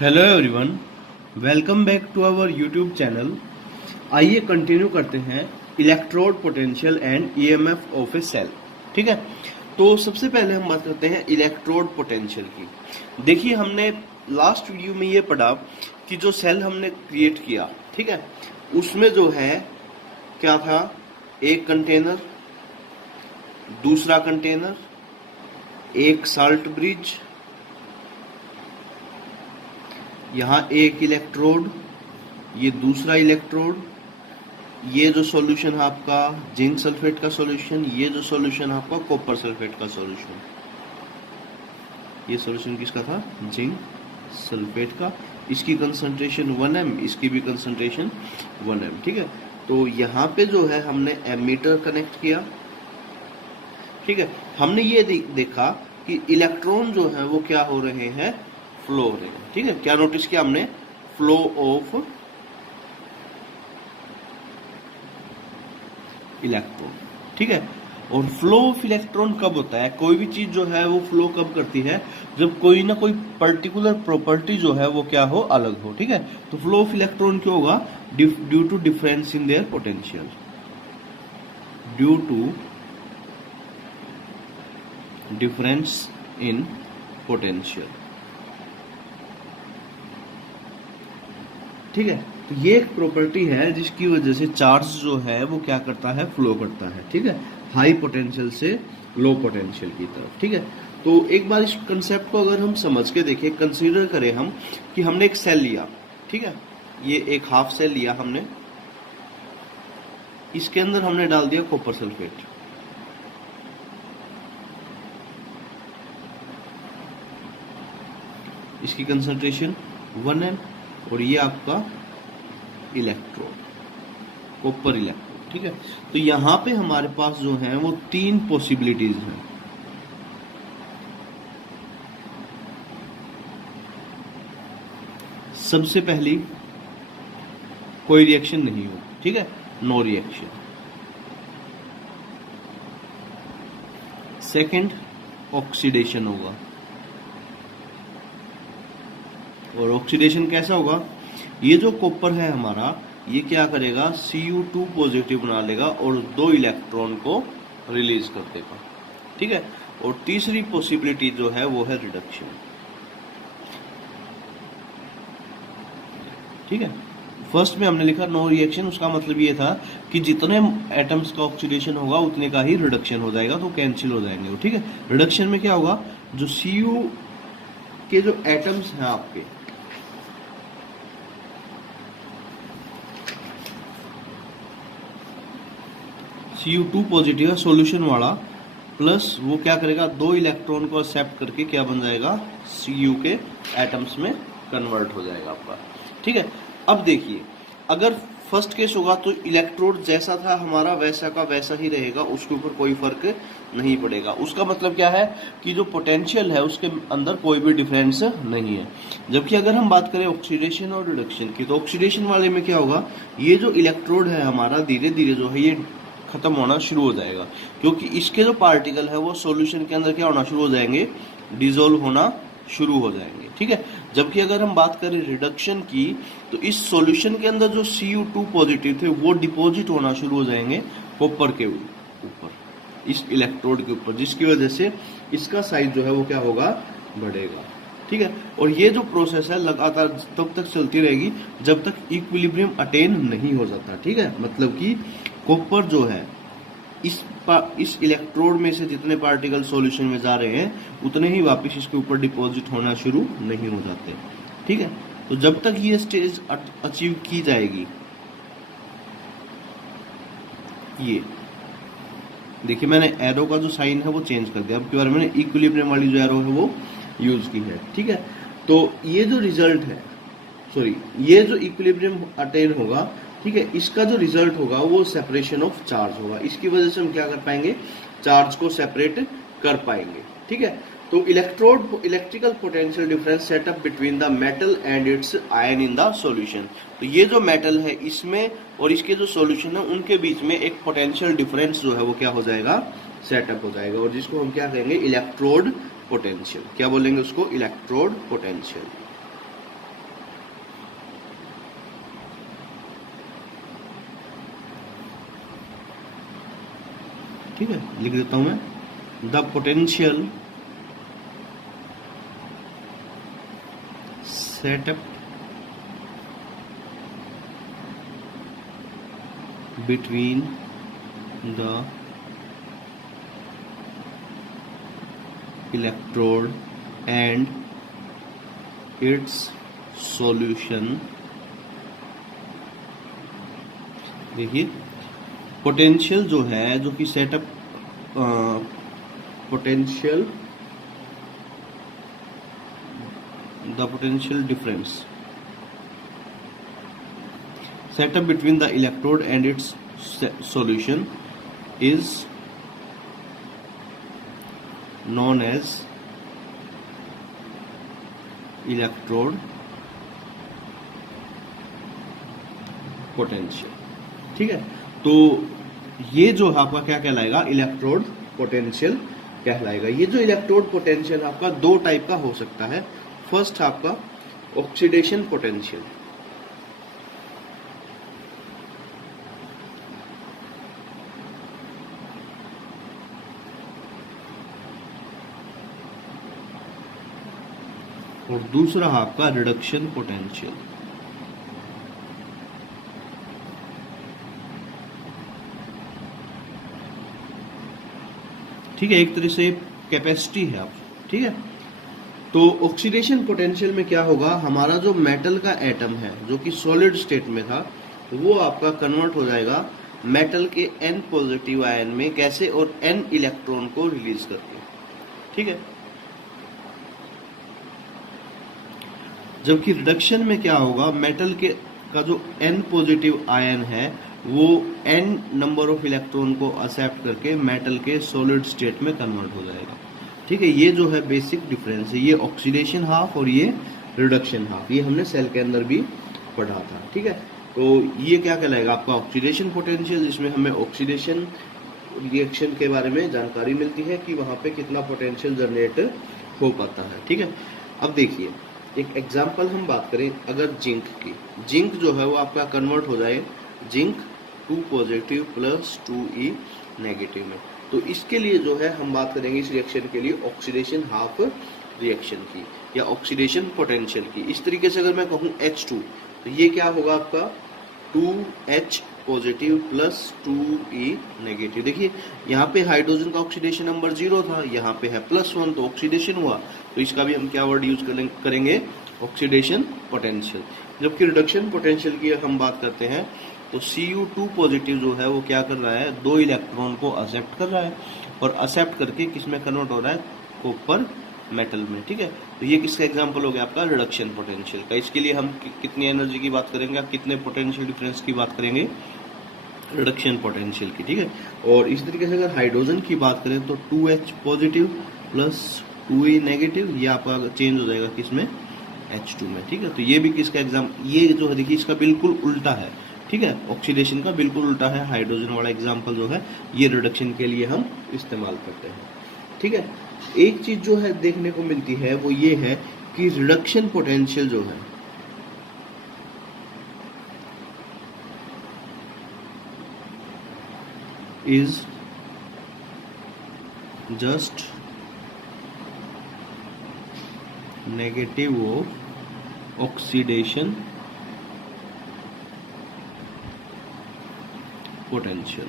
Hello everyone, welcome back to our YouTube channel. आइए continue करते हैं electrode potential and EMF of a cell. ठीक है, तो सबसे पहले हम बात करते हैं इलेक्ट्रोड पोटेंशियल की। देखिए, हमने लास्ट वीडियो में ये पढ़ा कि जो सेल हमने क्रिएट किया, ठीक है, उसमें जो है क्या था, एक कंटेनर, दूसरा कंटेनर, एक साल्ट ब्रिज, यहाँ एक इलेक्ट्रोड, ये दूसरा इलेक्ट्रोड, ये जो सॉल्यूशन है आपका जिंक सल्फेट का सॉल्यूशन, ये जो सॉल्यूशन है आपका कॉपर सल्फेट का सॉल्यूशन। ये सॉल्यूशन किसका था? जिंक सल्फेट का। इसकी कंसंट्रेशन 1m, इसकी भी कंसंट्रेशन 1m। ठीक है, तो यहाँ पे जो है हमने एमीटर कनेक्ट किया। ठीक है, हमने ये देखा कि इलेक्ट्रॉन जो है वो क्या हो रहे हैं, फ्लो हो रहे हैं। ठीक है, क्या नोटिस किया हमने? Flow of electron. ठीक है, और फ्लो ऑफ इलेक्ट्रॉन कब होता है? कोई भी चीज जो है वो फ्लो कब करती है? जब कोई ना कोई पर्टिकुलर प्रॉपर्टी जो है वो क्या हो, अलग हो। ठीक है, तो फ्लो ऑफ इलेक्ट्रॉन क्यों होगा? Due to difference in their potential. Due to difference in potential. ठीक है, तो ये एक प्रॉपर्टी है जिसकी वजह से चार्ज जो है वो क्या करता है, फ्लो करता है। ठीक है, हाई पोटेंशियल से लो पोटेंशियल की तरफ। ठीक है, तो एक बार इस कंसेप्ट को अगर हम समझ के देखें, कंसीडर करें हम कि हमने एक सेल लिया। ठीक है, ये एक हाफ सेल लिया हमने, इसके अंदर हमने डाल दिया कॉपर सल्फेट। इसकी कंसंट्रेशन 1m, और ये आपका इलेक्ट्रोड, कॉपर इलेक्ट्रोड। ठीक है, तो यहां पे हमारे पास जो है वो तीन पॉसिबिलिटीज हैं। सबसे पहली, कोई रिएक्शन नहीं हो। ठीक है, नो रिएक्शन। सेकंड, ऑक्सीडेशन होगा। और ऑक्सीडेशन कैसा होगा? ये जो कॉपर है हमारा, ये क्या करेगा, Cu2 पॉजिटिव बना लेगा और दो इलेक्ट्रॉन को रिलीज कर देगा। ठीक है, और तीसरी पॉसिबिलिटी जो है वो है रिडक्शन। ठीक है, फर्स्ट में हमने लिखा नो रिएक्शन, उसका मतलब ये था कि जितने एटम्स का ऑक्सीडेशन होगा उतने का ही रिडक्शन हो जाएगा, तो कैंसिल हो जाएंगे वो। ठीक है, रिडक्शन में क्या होगा, जो Cu के जो एटम्स हैं आपके, Cu2 पॉजिटिव है सॉल्यूशन वाला, प्लस वो क्या करेगा, दो इलेक्ट्रॉन को एक्सेप्ट करके क्या बन जाएगा, Cu के एटम्स में कन्वर्ट हो जाएगा आपका। ठीक है, अब देखिए, अगर फर्स्ट केस होगा तो इलेक्ट्रोड जैसा था हमारा वैसा का वैसा ही रहेगा, उसके ऊपर कोई फर्क नहीं पड़ेगा। उसका मतलब क्या है कि जो पोटेंशियल है उसके अंदर कोई भी डिफरेंस नहीं है। जबकि अगर हम बात करें ऑक्सीडेशन और रिडक्शन की, तो ऑक्सीडेशन वाले में क्या होगा, ये जो इलेक्ट्रोड है हमारा धीरे धीरे जो है ये खत्म होना शुरू हो जाएगा, क्योंकि इसके जो पार्टिकल है वो सॉल्यूशन के अंदर क्या होना शुरू हो जाएंगे, डिसॉल्व होना शुरू हो जाएंगे। ठीक है, जबकि अगर हम बात करें रिडक्शन की, तो इस सॉल्यूशन के अंदर जो Cu2 पॉजिटिव थे वो डिपॉजिट होना शुरू हो जाएंगे कॉपर के ऊपर, इस इलेक्ट्रोड के ऊपर, जिसकी वजह से इसका साइज जो है वो क्या होगा, बढ़ेगा। ठीक है, और ये जो प्रोसेस है लगातार तब तक चलती रहेगी जब तक इक्विलिब्रियम अटेन नहीं हो जाता। ठीक है, मतलब कि कॉपर जो है इस इलेक्ट्रोड में से जितने पार्टिकल सॉल्यूशन में जा रहे हैं उतने ही वापस इसके ऊपर डिपॉजिट होना शुरू नहीं हो जाते। ठीक है, तो जब तक ये स्टेज अचीव की जाएगी, ये देखिए मैंने एरो का जो साइन है वो चेंज कर दिया, अब की बार मैंने इक्विलिब्रियम वाली जो एरो है वो यूज की है। ठीक है, तो ये जो रिजल्ट है, ये जो इक्विलिब्रियम अटेन होगा, ठीक है, इसका जो रिजल्ट होगा वो सेपरेशन ऑफ चार्ज होगा। इसकी वजह से हम क्या कर पाएंगे, चार्ज को सेपरेट कर पाएंगे। ठीक है, तो electrical potential difference setup between the metal and it's ion in the solution. तो ये जो मेटल है इसमें और इसके जो सॉल्यूशन है उनके बीच में एक पोटेंशियल डिफरेंस जो है वो क्या हो जाएगा, सेटअप हो जाएगा, और जिसको हम क्या कहेंगे, इलेक्ट्रोड पोटेंशियल। क्या बोलेंगे उसको, इलेक्ट्रोड पोटेंशियल। ठीक है, लिख देता हूं मैं, the potential setup between the electrode and it's solution. देखिए पोटेंशियल जो है, जो कि setup potential, the potential difference setup between the electrode and it's solution is known as electrode potential. ठीक है, तो ये जो है आपका क्या कहलाएगा, इलेक्ट्रोड पोटेंशियल कहलाएगा। ये जो इलेक्ट्रोड पोटेंशियल आपका दो टाइप का हो सकता है। फर्स्ट आपका ऑक्सीडेशन पोटेंशियल, और दूसरा आपका रिडक्शन पोटेंशियल। ठीक है, एक तरह से कैपेसिटी है आप। ठीक है, तो ऑक्सीडेशन पोटेंशियल में क्या होगा, हमारा जो मेटल का एटम है जो कि सॉलिड स्टेट में था, वो आपका कन्वर्ट हो जाएगा मेटल के N पॉजिटिव आयन में। कैसे, और N इलेक्ट्रॉन को रिलीज करके। ठीक है, जबकि रिडक्शन में क्या होगा, मेटल के का जो N पॉजिटिव आयन है वो N नंबर ऑफ इलेक्ट्रॉन को एक्सेप्ट करके मेटल के सॉलिड स्टेट में कन्वर्ट हो जाएगा। ठीक है, ये जो है बेसिक डिफरेंस है, ये ऑक्सीडेशन हाफ और ये रिडक्शन हाफ, ये हमने सेल के अंदर भी पढ़ा था। ठीक है, तो ये क्या कहलाएगा आपका ऑक्सीडेशन पोटेंशियल, जिसमें हमें ऑक्सीडेशन रिएक्शन के बारे में जानकारी मिलती है कि वहां पे कितना पोटेंशियल जनरेट हो पाता है। ठीक है, अब देखिए एक एग्जाम्पल हम बात करें अगर जिंक की। जिंक जो है वो आपका कन्वर्ट हो जाए zinc 2 positive plus 2E negative में। तो इसके लिए जो है हम बात करेंगे इस रिएक्शन के लिए ऑक्सीडेशन हाफ रिएक्शन की या ऑक्सीडेशन पोटेंशियल की। इस तरीके से अगर मैं कहूँ H2, तो ये क्या होगा आपका 2H positive plus 2E negative. देखिए यहाँ पे हाइड्रोजन का ऑक्सीडेशन नंबर 0 था, यहाँ पे है +1, तो ऑक्सीडेशन हुआ। तो इसका भी हम क्या वर्ड यूज करेंगे, ऑक्सीडेशन पोटेंशियल। जबकि रिडक्शन पोटेंशियल की हम बात करते हैं तो Cu2 पॉजिटिव जो है वो क्या कर रहा है, 2 इलेक्ट्रॉन को एक्सेप्ट कर रहा है और एक्सेप्ट करके किस में कन्वर्ट हो रहा है, कॉपर मेटल में। ठीक है, तो ये किसका एग्जांपल हो गया आपका, रिडक्शन पोटेंशियल का। इसके लिए हम कितनी एनर्जी की बात करेंगे, कितने पोटेंशियल डिफरेंस की बात करेंगे, रिडक्शन पोटेंशियल की। ठीक है, और इस तरीके से अगर हाइड्रोजन की बात करें तो 2H positive plus 2E negative, ये आपका चेंज हो जाएगा किसमें, H2 में। ठीक है, तो ये भी किसका एग्जाम, ये जो है देखिए इसका बिल्कुल उल्टा है। ठीक है, ऑक्सीडेशन का बिल्कुल उल्टा है। हाइड्रोजन वाला एग्जाम्पल जो है ये रिडक्शन के लिए हम इस्तेमाल करते हैं। ठीक है, एक चीज जो है देखने को मिलती है वो ये है कि रिडक्शन पोटेंशियल जो है is just negative of oxidation potential.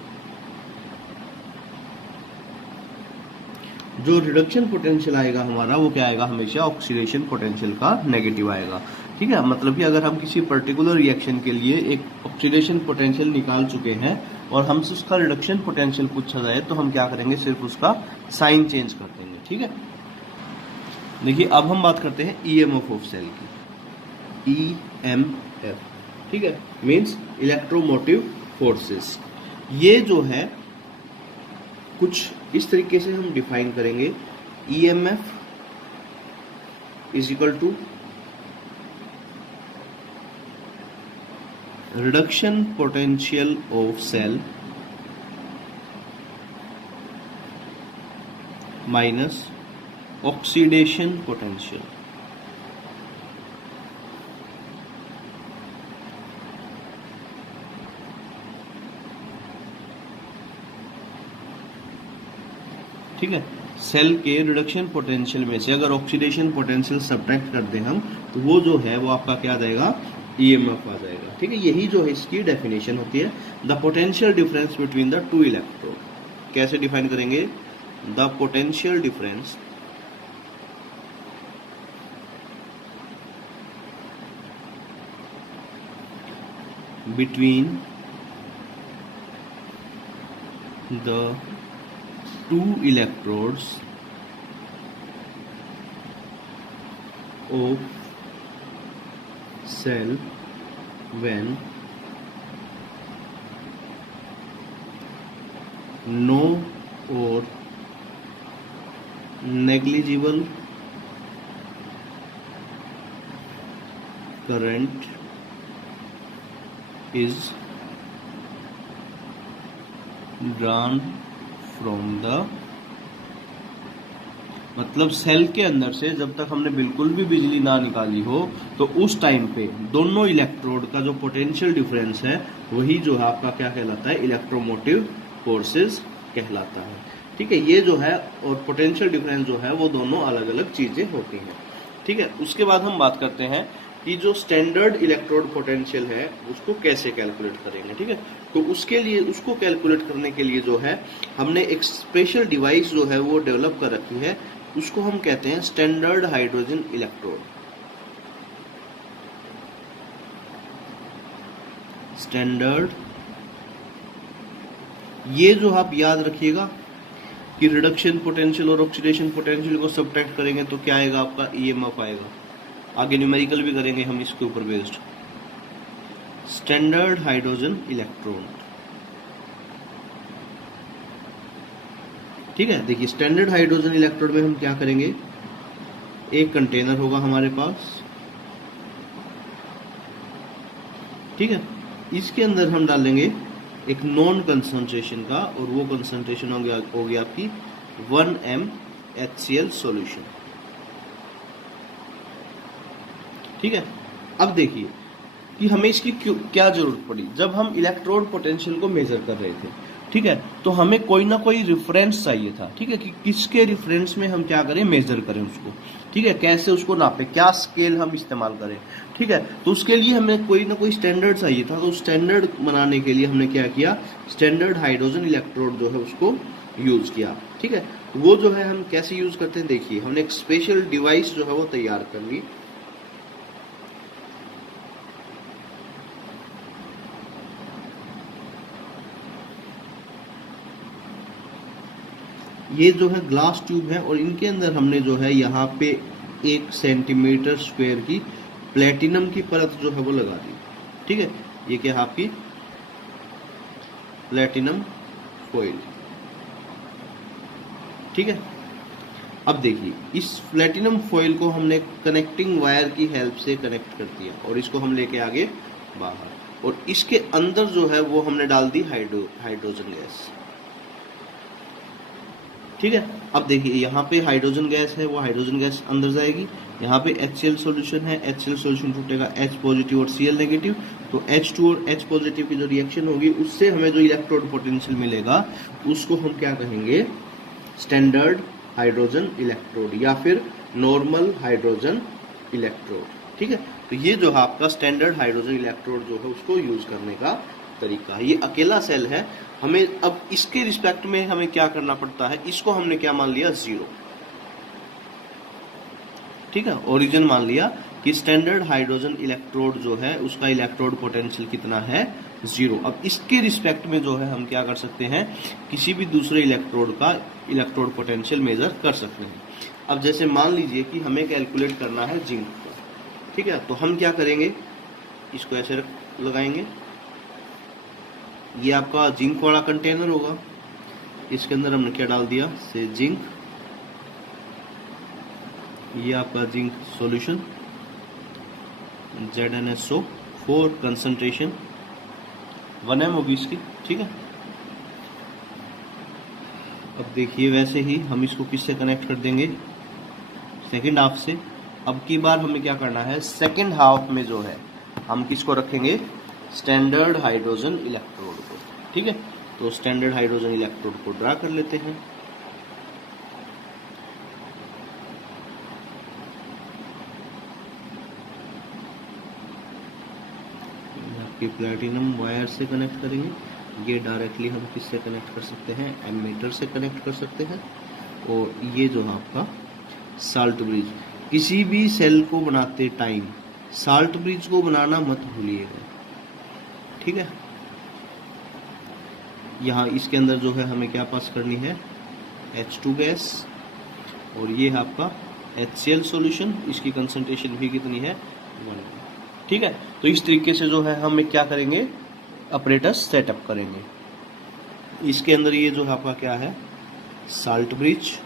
जो रिडक्शन पोटेंशियल आएगा हमारा वो क्या आएगा, हमेशा ऑक्सीडेशन पोटेंशियल का नेगेटिव आएगा। ठीक है, मतलब कि अगर हम किसी पर्टिकुलर रिएक्शन के लिए एक ऑक्सीडेशन पोटेंशियल निकाल चुके हैं और हमसे उसका रिडक्शन पोटेंशियल पूछा जाए तो हम क्या करेंगे, सिर्फ उसका साइन चेंज कर देंगे। ठीक है, देखिए अब हम बात करते हैं ईएमएफ ऑफ सेल की। ईएमएफ, ठीक है, मींस इलेक्ट्रोमोटिव फोर्सेस। ये जो है कुछ इस तरीके से हम डिफाइन करेंगे, EMF is equal to reduction potential of cell minus oxidation potential. ठीक है। सेल के रिडक्शन पोटेंशियल में से अगर ऑक्सीडेशन पोटेंशियल सब्ट्रैक्ट कर दें हम, तो वो जो है वो आपका क्या आ जाएगा, ईएमएफ आ जाएगा। ठीक है, यही जो है इसकी डेफिनेशन होती है, the potential difference between the two electrode. कैसे डिफाइन करेंगे, the potential difference between the two electrodes of cell when no or negligible current is drawn from the, मतलब सेल के अंदर से जब तक हमने बिल्कुल भी बिजली ना निकाली हो, तो उस टाइम पे दोनों इलेक्ट्रोड का जो पोटेंशियल डिफरेंस है वही जो है आपका क्या कहलाता है, इलेक्ट्रोमोटिव फोर्सेस कहलाता है। ठीक है, ये जो है और पोटेंशियल डिफरेंस जो है वो दोनों अलग अलग चीजें होती हैं। ठीक है, उसके बाद हम बात करते हैं कि जो स्टैंडर्ड इलेक्ट्रोड पोटेंशियल है उसको कैसे कैलकुलेट करेंगे। ठीक है, तो उसके लिए, उसको कैलकुलेट करने के लिए जो है हमने एक स्पेशल डिवाइस जो है वो डेवलप कर रखी है, उसको हम कहते हैं स्टैंडर्ड हाइड्रोजन इलेक्ट्रोड। स्टैंडर्ड, ये जो आप याद रखिएगा कि रिडक्शन पोटेंशियल और ऑक्सीडेशन पोटेंशियल को सब्ट्रैक्ट करेंगे तो क्या आएगा, आपका ईएमएफ आएगा। आगे न्यूमेरिकल भी करेंगे हम इसके ऊपर बेस्ड। स्टैंडर्ड हाइड्रोजन इलेक्ट्रोड, ठीक है। देखिए स्टैंडर्ड हाइड्रोजन इलेक्ट्रोड में हम क्या करेंगे, एक कंटेनर होगा हमारे पास, ठीक है, इसके अंदर हम डालेंगे एक नॉन कंसंट्रेशन का, और वो कंसंट्रेशन होगी आपकी 1 mHCl सॉल्यूशन। ठीक है, अब देखिए कि हमें इसकी क्या जरूरत पड़ी। जब हम इलेक्ट्रोड पोटेंशियल को मेजर कर रहे थे, ठीक है, तो हमें कोई ना कोई रिफरेंस चाहिए था। ठीक है, कि किसके रिफरेंस में हम क्या करें, मेजर करें उसको। ठीक है, कैसे उसको नापे, क्या स्केल हम इस्तेमाल करें। ठीक है, तो उसके लिए हमें कोई ना कोई स्टैंडर्ड चाहिए था। तो स्टैंडर्ड बनाने के लिए हमने क्या किया, स्टैंडर्ड हाइड्रोजन इलेक्ट्रोड जो है उसको यूज किया। ठीक है, वो जो है हम कैसे यूज करते हैं, देखिए हमने एक स्पेशल डिवाइस जो है वो तैयार कर ली। ये जो है ग्लास ट्यूब है, और इनके अंदर हमने जो है यहाँ पे 1 सेंटीमीटर स्क्वायर की प्लेटिनम की परत जो है वो लगा दी। ठीक है, ये क्या है आपकी प्लेटिनम फॉइल। ठीक है, अब देखिए इस प्लेटिनम फॉइल को हमने कनेक्टिंग वायर की हेल्प से कनेक्ट कर दिया, और इसको हम लेके आगे बाहर, और इसके अंदर जो है वो हमने डाल दी हाइड्रोजन गैस। ठीक है, अब देखिए यहाँ पे हाइड्रोजन गैस है, वो हाइड्रोजन गैस अंदर जाएगी। यहाँ पे HCl सॉल्यूशन है, HCl सॉल्यूशन टूटेगा H पॉजिटिव और Cl नेगेटिव, तो H2 और H पॉजिटिव की जो रिएक्शन होगी उससे हमें जो इलेक्ट्रोड पोटेंशियल मिलेगा उसको हम क्या कहेंगे, स्टैंडर्ड हाइड्रोजन इलेक्ट्रोड या फिर नॉर्मल हाइड्रोजन इलेक्ट्रोड। ठीक है, तो ये जो है आपका स्टैंडर्ड हाइड्रोजन इलेक्ट्रोड जो है उसको यूज करने का तरीका है। ये अकेला सेल है, हमें अब इसके रिस्पेक्ट में हमें क्या करना पड़ता है, इसको हमने क्या मान लिया, 0। ठीक है, ओरिजिन मान लिया कि स्टैंडर्ड हाइड्रोजन इलेक्ट्रोड जो है उसका इलेक्ट्रोड पोटेंशियल कितना है, 0। अब इसके रिस्पेक्ट में जो है हम क्या कर सकते हैं, किसी भी दूसरे इलेक्ट्रोड का इलेक्ट्रोड पोटेंशियल मेजर कर सकते हैं। अब जैसे मान लीजिए कि हमें कैलकुलेट करना है जिंक का। ठीक है, तो हम क्या करेंगे, इसको ऐसे लगाएंगे, ये आपका जिंक वाला कंटेनर होगा, इसके अंदर हमने क्या डाल दिया, से जिंक, ये आपका zinc solution ZnSO4 concentration 1 m होगी इसकी। ठीक है, अब देखिए वैसे ही हम इसको किससे कनेक्ट कर देंगे, सेकेंड हाफ से। अब की बार हमें क्या करना है, सेकेंड हाफ में जो है हम किसको रखेंगे, स्टैंडर्ड हाइड्रोजन इलेक्ट्रोड को। ठीक है, तो स्टैंडर्ड हाइड्रोजन इलेक्ट्रोड को ड्रा कर लेते हैं। कि प्लैटिनम वायर से कनेक्ट करेंगे, ये डायरेक्टली हम किससे कनेक्ट कर सकते हैं, एमीटर से कनेक्ट कर सकते हैं। और ये जो है आपका साल्ट ब्रिज, किसी भी सेल को बनाते टाइम साल्ट ब्रिज को बनाना मत भूलिएगा, ठीक है। यहाँ इसके अंदर जो है हमें क्या पास करनी है, H2 गैस, और ये है आपका HCl सॉल्यूशन, इसकी कंसंट्रेशन भी कितनी है, 1, ठीक है। तो इस तरीके से जो है हम क्या करेंगे, अपरेटस सेटअप करेंगे। इसके अंदर ये जो है आपका क्या है, साल्ट ब्रिज।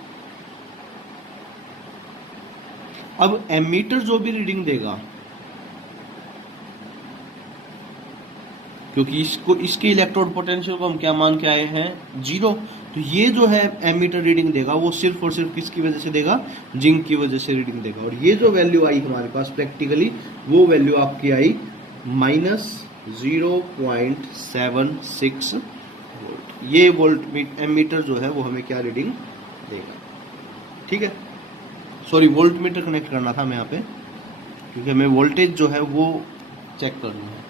अब एमीटर जो भी रीडिंग देगा, क्योंकि इसको इसके इलेक्ट्रोड पोटेंशियल को हम क्या मान के आए हैं, 0, तो ये जो है एमीटर रीडिंग देगा वो सिर्फ और सिर्फ किसकी वजह से देगा, जिंक की वजह से रीडिंग देगा। और ये जो वैल्यू आई हमारे पास प्रैक्टिकली, वो वैल्यू आपकी आई -0.76 वोल्ट। ये वोल्ट एमीटर जो है वो हमें क्या रीडिंग देगा, ठीक है। सॉरी, वोल्ट मीटर कनेक्ट करना था हमें यहाँ पे, क्योंकि हमें वोल्टेज जो है वो चेक करना है,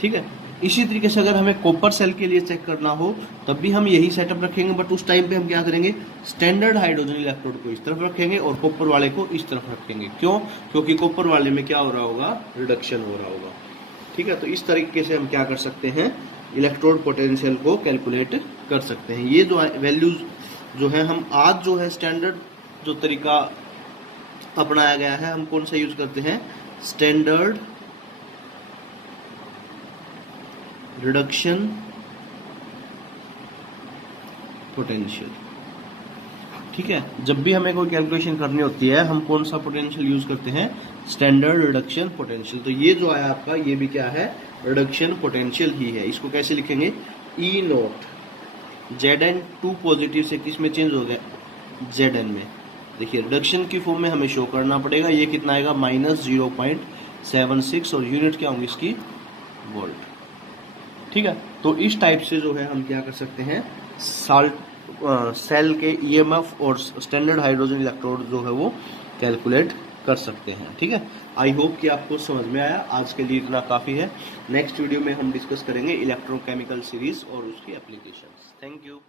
ठीक है। इसी तरीके से अगर हमें कॉपर सेल के लिए चेक करना हो तब भी हम यही सेटअप रखेंगे, बट उस टाइम पे हम क्या करेंगे, स्टैंडर्ड हाइड्रोजन इलेक्ट्रोड को इस तरफ रखेंगे और कॉपर वाले को इस तरफ रखेंगे। क्यों, क्योंकि कॉपर वाले में क्या हो रहा होगा, रिडक्शन हो रहा होगा, ठीक है। तो इस तरीके से हम क्या कर सकते हैं, इलेक्ट्रोड पोटेंशियल को कैलकुलेट कर सकते हैं। ये जो वैल्यूज जो है हम आज जो है स्टैंडर्ड जो तरीका अपनाया गया है, हम कौन सा यूज करते हैं, स्टैंडर्ड रिडक्शन पोटेंशियल, ठीक है। जब भी हमें कोई कैलकुलेशन करनी होती है हम कौन सा पोटेंशियल यूज करते हैं, स्टैंडर्ड रिडक्शन पोटेंशियल। तो ये जो आया आपका, ये भी क्या है, रिडक्शन पोटेंशियल ही है। इसको कैसे लिखेंगे, E0 Zn2 पॉजिटिव से किस में चेंज हो गया, Zn में। देखिए रिडक्शन की फॉर्म में हमें शो करना पड़ेगा, ये कितना आएगा, -0.76, और यूनिट क्या होंगी इसकी, वोल्ट, ठीक है। तो इस टाइप से जो है हम क्या कर सकते हैं, सेल के ईएमएफ और स्टैंडर्ड हाइड्रोजन इलेक्ट्रोड जो है वो कैलकुलेट कर सकते हैं, ठीक है। आई होप कि आपको समझ में आया। आज के लिए इतना काफ़ी है। नेक्स्ट वीडियो में हम डिस्कस करेंगे इलेक्ट्रोकेमिकल सीरीज और उसकी एप्लीकेशंस। Thank you.